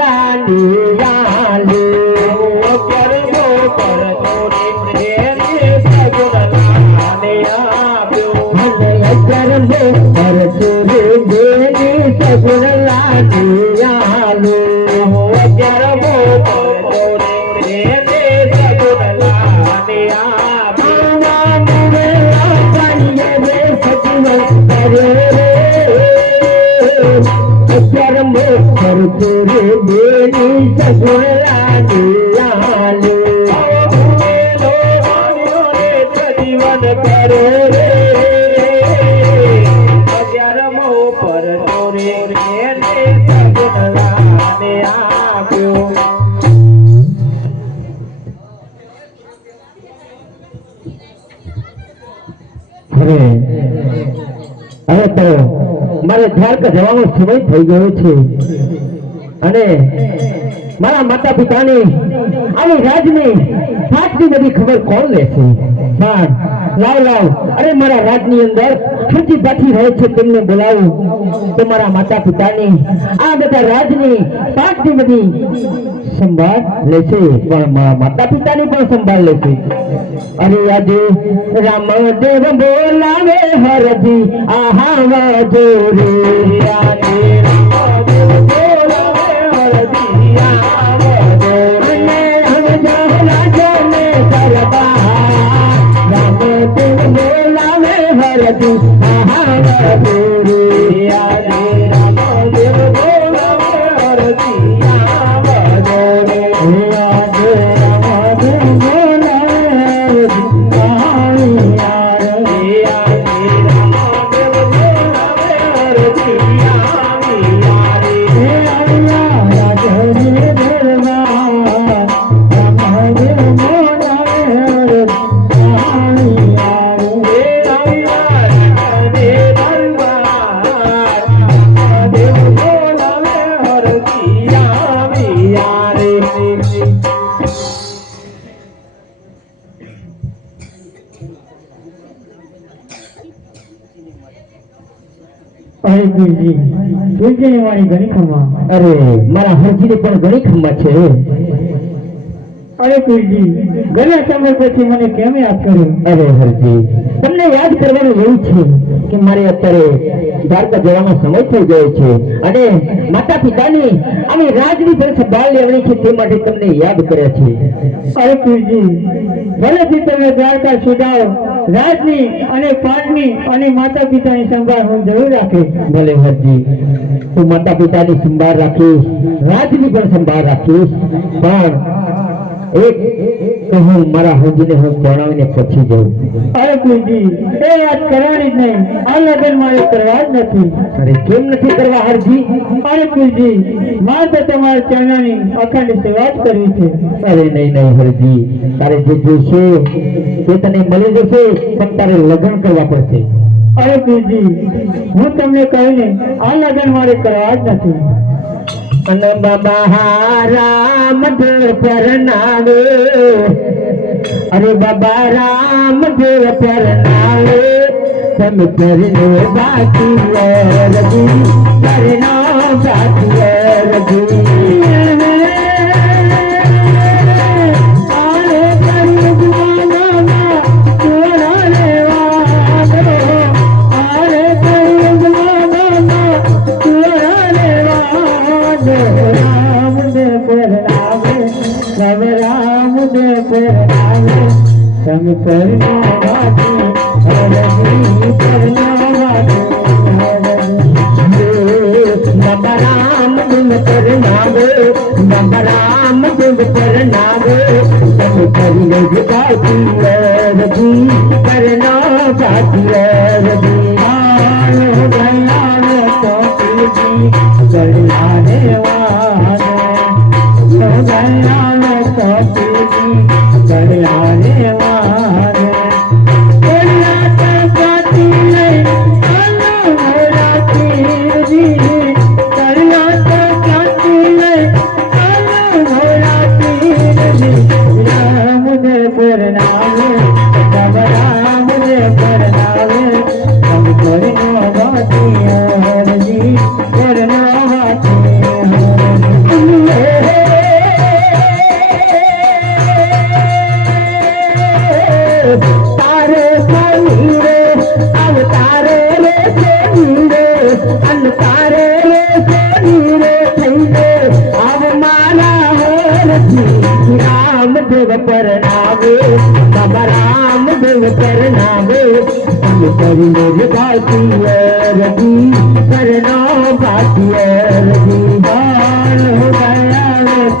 લાલિયાલે ગરબો કરતો રે સગુણ લાને આપ્યો મને ગરબો કરતો રે દેની સગુણ લાલિયાલે ગરબો કરતો રે સગુણ લાને ગરબો કરતો રે દેની સગુણ લાલિયાલે જીવન કરો રે ગરબો કરતો રે સગુણ લાને આપ્યો હવે તો મારે દ્વારકા જવાનો સમય થઈ ગયો છે અને મારા માતા પિતાની આવી રાજની સાચી બધી ખબર કોણ લેશે? પણ લાવ અરે મારા રાજની અંદર ખર્ચી પાછી રહે છે તેમને બોલાવું તો મારા માતા પિતાની આ બધા રાજની સાચી બધી સંભાળ લેશે પણ મારા માતા પિતાની પણ સંભાળ લેશે. અરે આજે રામદેવ બોલાવે હરજી આહા વાજો રે આજે રામદેવ બોલાવે હરજી આહા વાજો અને હમજો રાજને સરદાર રામદેવ બોલાવે હરજી આહા વાજો રે આજે રામદેવ બોલાવે હરજી આહા વાજો રે આજે રામદેવ અરે ગુરુજી ગુરુજીની વાણી ઘણી ખમા. અરે મારા હરજીને પણ ઘણી ખંભા છે. અરે ગુરુજી ઘણા સમય પછી મને કેમ યાદ કર્યું? અરે હરજી તમને યાદ કરવાનું એવું છે કે મારે અત્યારે દ્વારકા જવાનો સમય થઈ ગયો છે અને માતા પિતાની આવી રાજની પણ સંભાળ લેવાની છે તે માટે તમને યાદ કર્યા છે. અરે ગુરુજી ભલેથી તમે દ્વારકા સુધારો રાજની અને પાટની અને માતા પિતાની સંભાળ હું જરૂર રાખીશ. ભલે હરજી તું માતા પિતાની સંભાળ રાખીશ રાજની પણ સંભાળ રાખીશ પણ એક તો હું મારા હરજીને હું પરણાવીને પછી જાઉં. અરે ગુરુજી એ વાત કરવાની જ નહીં. આ લગ્ન મારે કરવા જ નથી. અરે કેમ નથી કરવા હરજી? અરે ગુરુજી મારે તો તમારા ચરણાની અખંડ સેવા જ કરવી છે. અરે નહીં હરજી તારે જે જોઈશે તે તને મળી જશે પણ તારે લગ્ન કરવા પડશે. અરે ગુરુજી હું તમને કહીને આ લગ્ન મારે કરવા જ નથી. અને બાબા રામદેવ પરણાવે અરે બાબા રામદેવ પરણાવે તમે કરનો બાકી રજી કરનો બાકી રજી તમે પરણાવાથી હરજી પરણાવાથી બાબા રામદેવ પરણાવે બાબા રામદેવ પરણાવે તમે કરનો બાકી રજી કરનો બાકી રજી ગલ્લાને તો પીજી ગલ્લાને વાને ગલ્લાને તો પીજી ગલ્લાને વાને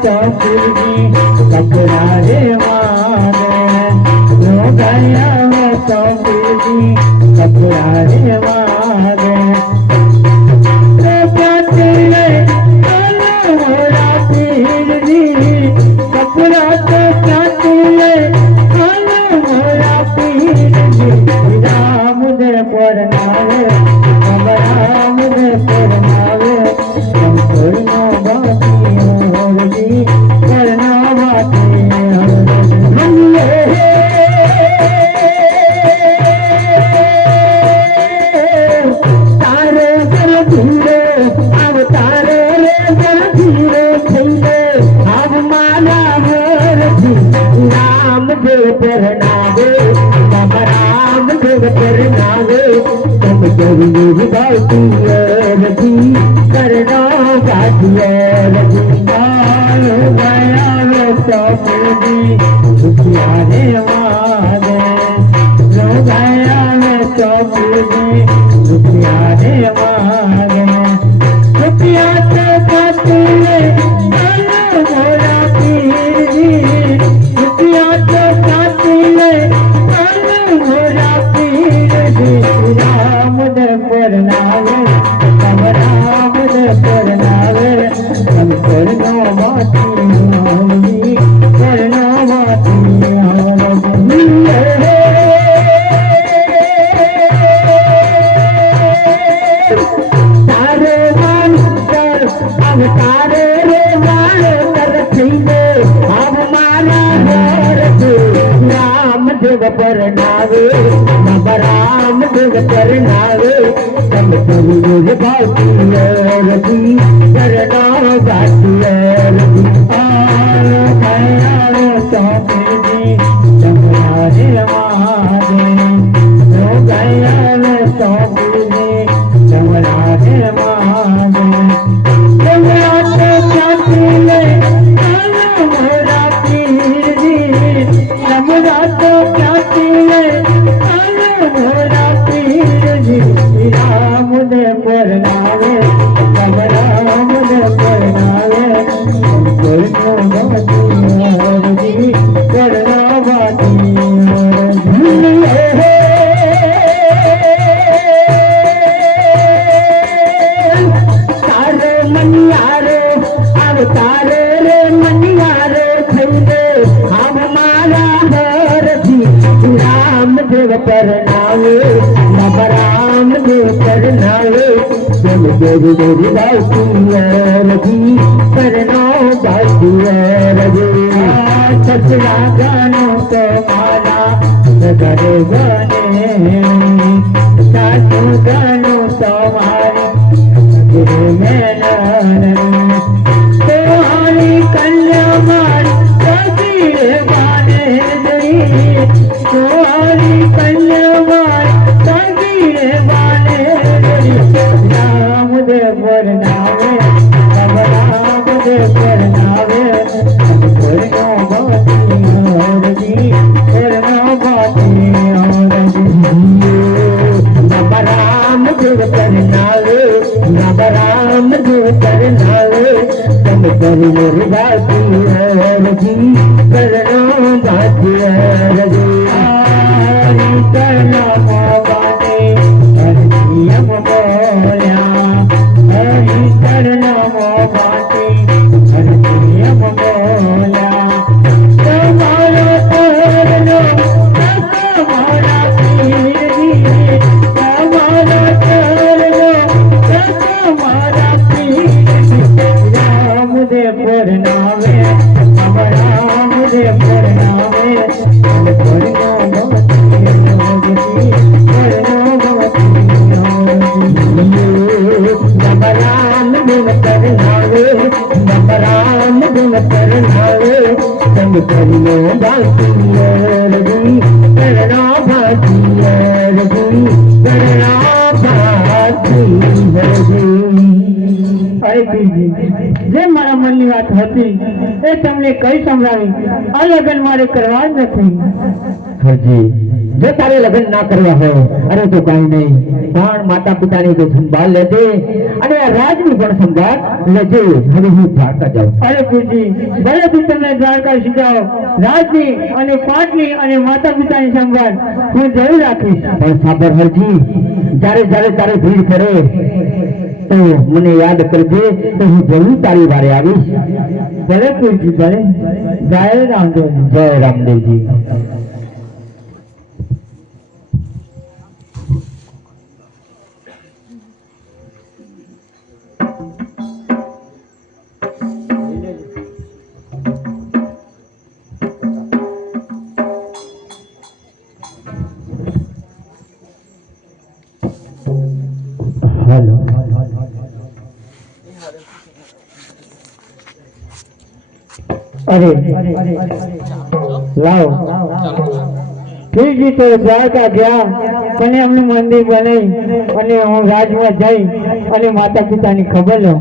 तो फूलजी कपड़ा रे मांगे रो गया है तो फूलजी कपड़ा रे मांगे तो कहते आलो मोरा पीरजी कपड़ा तो कहते आलो मोरा पीरजी राम दे परनावे राम दे परनावे करना बाती और जी करना बाती तारे कर धीरे अब तारे कर धीरे धीरे अब माना मोर जी राम देव परनावे राम देव परनावे तुम जरूर बाती और जी करना बाती और जी गया वे तो जी दुखियारे वादे रो गया वे तो जी दुखियारे वादे दुखिया तो कातिले आलो मोरा पीर जी दुखिया तो कातिले आलो मोरा पीर जी राम दे परनावे राम दे परनावे हम करना बाती होली करना बाती तारे मान कर अब तारे रे मान कर थीने अब माना मोर जी राम देव परनावे राम देव परनावे हम जरूर बाती और जी करना बाती और जी गया रे तो जी तुम्हारे मारे रो गया रे तो जी तुम्हारे मारे तुम्हारा तो कातिले आलो मोरा पीर जी तुम्हारा तो कातिले आलो मोरा पीर जी राम दे परनावे राम दे परनावे करना बाती और जी करना बाती और तारे मनियारे अब तारे रे मनियारे खंडे हम मारा हर जी राम देव परनावे राम देव परनावे जब देव देव बाती और जी करना बाती और जी ससुरा गानो तो माला करे बने सासू गानो तो मारे गुरु में तुम्हारी कन्या मार कबीर बाने गई तुम्हारी कन्या मार कबीर बाने गई राम दे परनावे राम दे परनावे करना बाती और जी करना बाती और जी राम देव परनावे राम देव परनावे तुम जरूर बाती और जी करना बाती और जी करना बाती और जी हम बोलिया हरि करना बाती और जी हम बोलिया तुम्हारा करना तुम्हारा पीर जी तुम्हारा करना तुम्हारा पीर जी राम दे परनावे राम दे परनावे करना बाती करना बाती राम देव परनावे राम देव परनावे संग करना बाती और जी करना बाती और जी करना बाती और जी અરે પીરજી જે મારા મનની વાત હતી એ તમને કઈ સંભળાવી આ લગ્ન મારે કરવા જ નથી હજી જો તારે લગ્ન ના કરવા હોય અરે તો કાંઈ નહીં, પણ માતા પિતાની તો સંભાળ લેજે અને આ રાજની પણ સંભાળ લેજે. હવે હું દ્વારકા જાઉં. અરે પૂજી, ભલે તું તમને દ્વારકા શીખાવ, રાજની અને પાટની અને માતા પિતાની સંભાળ હું જરૂર રાખીશ. પણ સાંભળ હરજી, જ્યારે જ્યારે તારે ભીડ કરે તો મને યાદ કરજે, તો હું જરૂર તારી વારે આવીશ. ભલે પૂજી, ભલે. જય રામદેવ. જય રામદેવજી. હેલો. અરે લાવો, ઠીક તો દ્વારકા ગયા અને એમનું મંદિર બનાવી અને હું રાજમાં જઈ અને માતા પિતાની ખબર લઉં.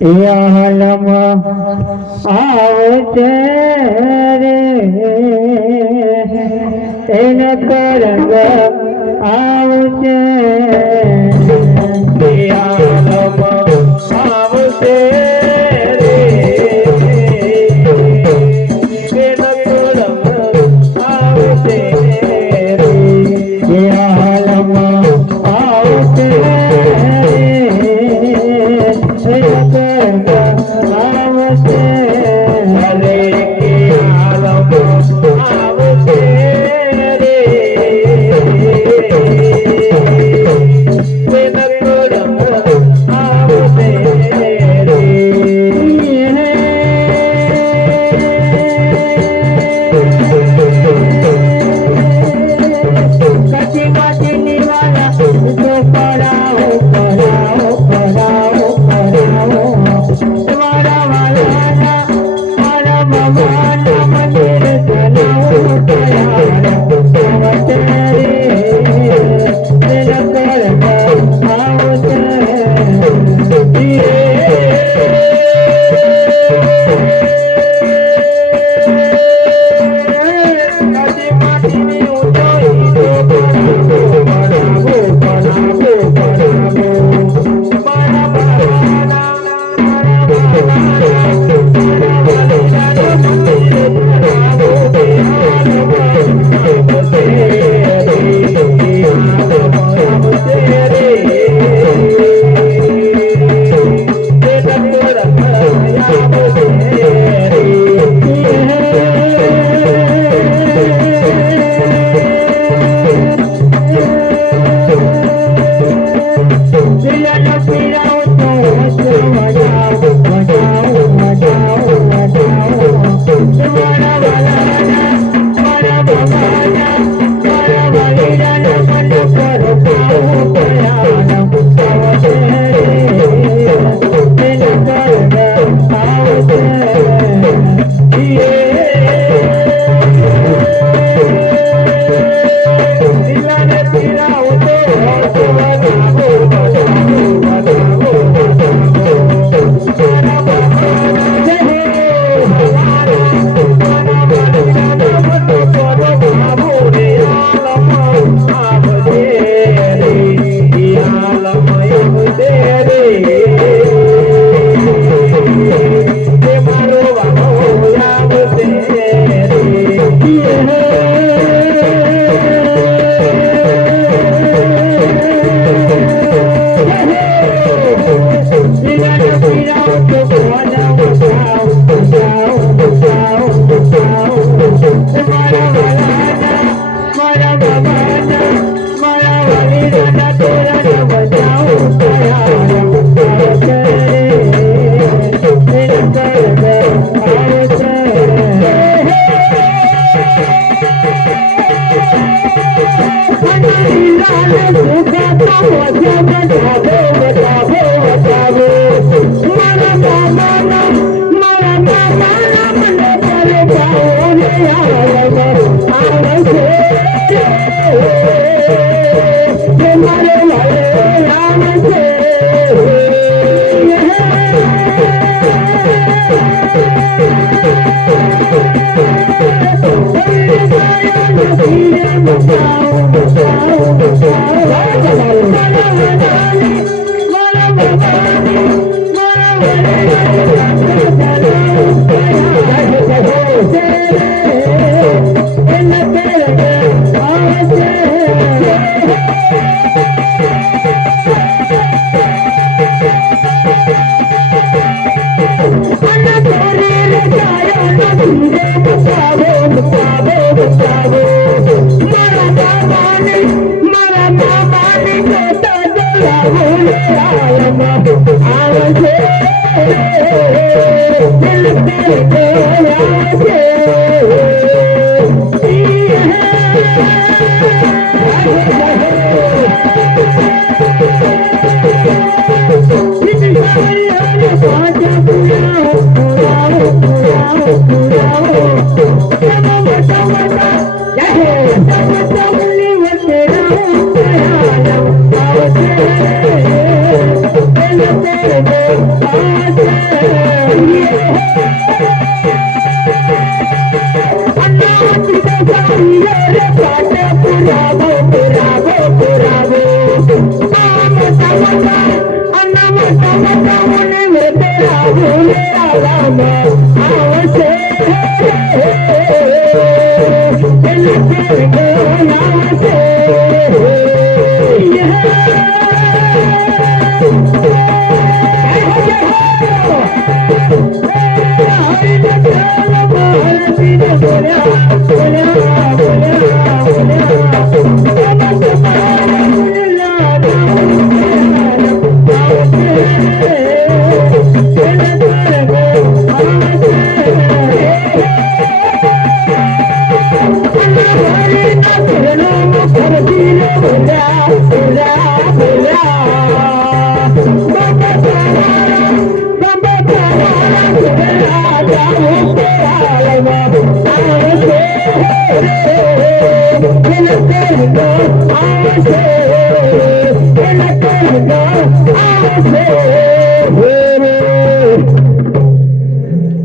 યાલમ આવતે રે એન કરગ આવતે, યાલમ આવતે રે એન કરગ આવતે રે, યાલમ આવતે આવતે રે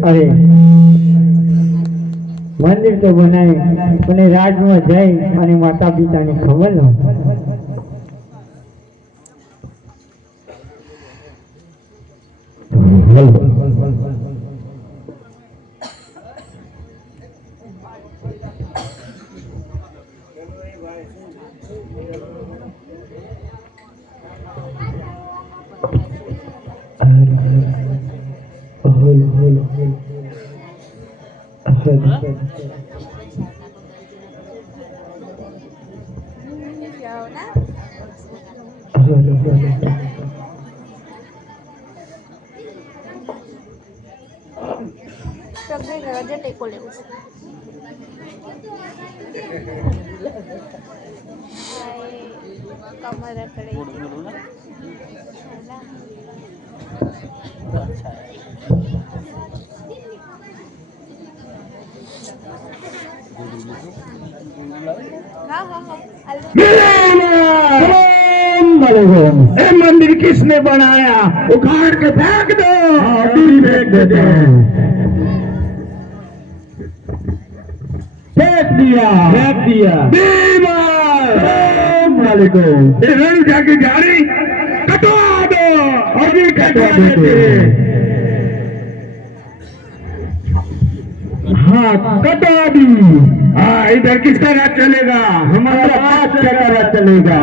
અરે મંદિર તો બનાવી અને રાજમાં જઈ અને માતા પિતાની ખબર લો. ટેકો લેવું છે. કમર રખડે हाँ हाँ हाँ ए मंदिर किसने बनाया? उखाड़ के फेंक दो. फेंक दिया. इधर जाके गाड़ी कटवा दो और भी कटवा देते. हाँ कटवा दी. हाँ इधर किसका राज चलेगा? हमारा पास का राज चलेगा.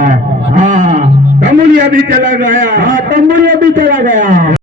हाँ तमुलिया भी चला गया. हाँ तमुलिया भी चला गया.